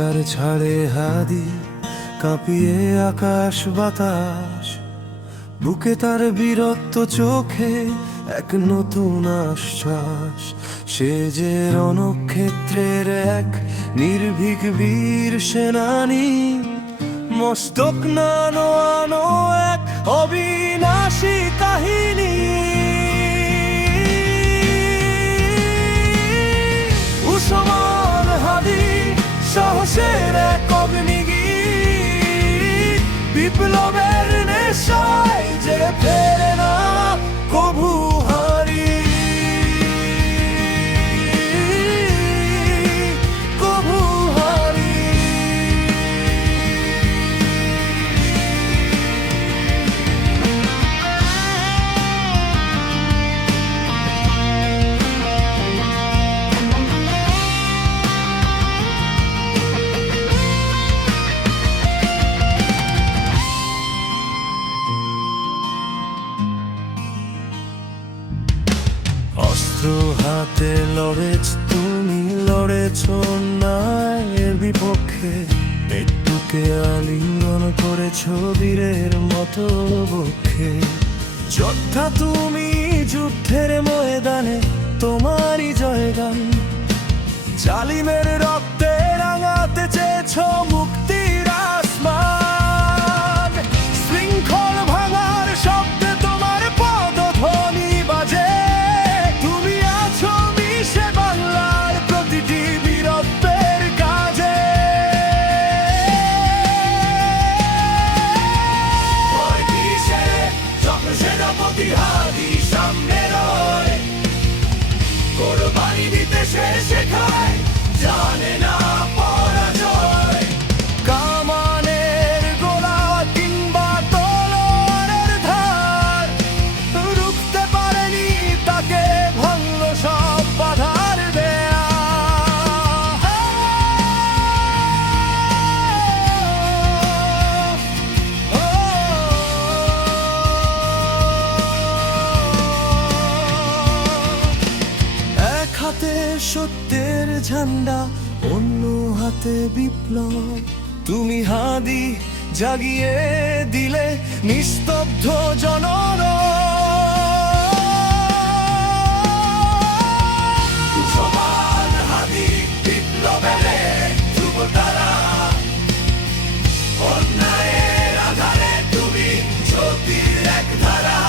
হুঙ্কার ছাড়ে হাদি, কাঁপিয়ে আকাশ বাতাস। বুকে তার বীরত্ব, চোখে এক নতুন আশ্বাস। সে যে রণক্ষেত্রের এক নির্ভীক বীর সেনানী, মস্তক নানো আনো এক অবিনাশী কাহিনী। উসমান হাদি সাহসের এক অগ্নিগীর, বিপ্লবের নেশায় যে ফেরে না কভু হারি, কভু হারি। অস্ত্র হাতে লড়েছ তুমি, লড়েছ অন্যায়ের বিপক্ষে। মৃত্যুকে আলিঙ্গন করেছ বীরের মতো বক্ষে। যোদ্ধা তুমি যুদ্ধের ময়দানে, তোমারই জয়গান। জালিমের রক্তে রাঙাতে চেয়েছ মুক্তির আসমান। শৃঙ্খল ভাঙার শব্দে তোমার পদধ্বনি বাজে। তুমি আছো মিশে বাংলার প্রতিটি বীরত্বের কাজে। ভয় কিসে যখন সেনাপতি হাদি সামনে রয়, কোরবানি দিতে সে শেখায়, জানে না পরাজয়। কামানের গোলা কিংবা তলোয়ারের ধার রুখতে পারেনি তাকে, ভাঙল সব বাধার দেয়া। এক হাতে সত্যের ঝান্ডা, অন্য হাতে বিপ্লব। তুমি হাদি জাগিয়ে দিলে নিস্তব্ধ জনন। উসমান হাদি বিপ্লবের ধ্রুবতারা, অন্যায়ের আধারে তুমি জ্যোতির এক ধারা।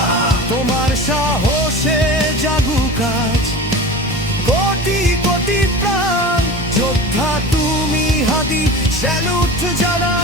তোমার সাহসে জাগুক আজ কোটি কোটি প্রাণ। যোদ্ধা তুমি হাদি, স্যালুট জানা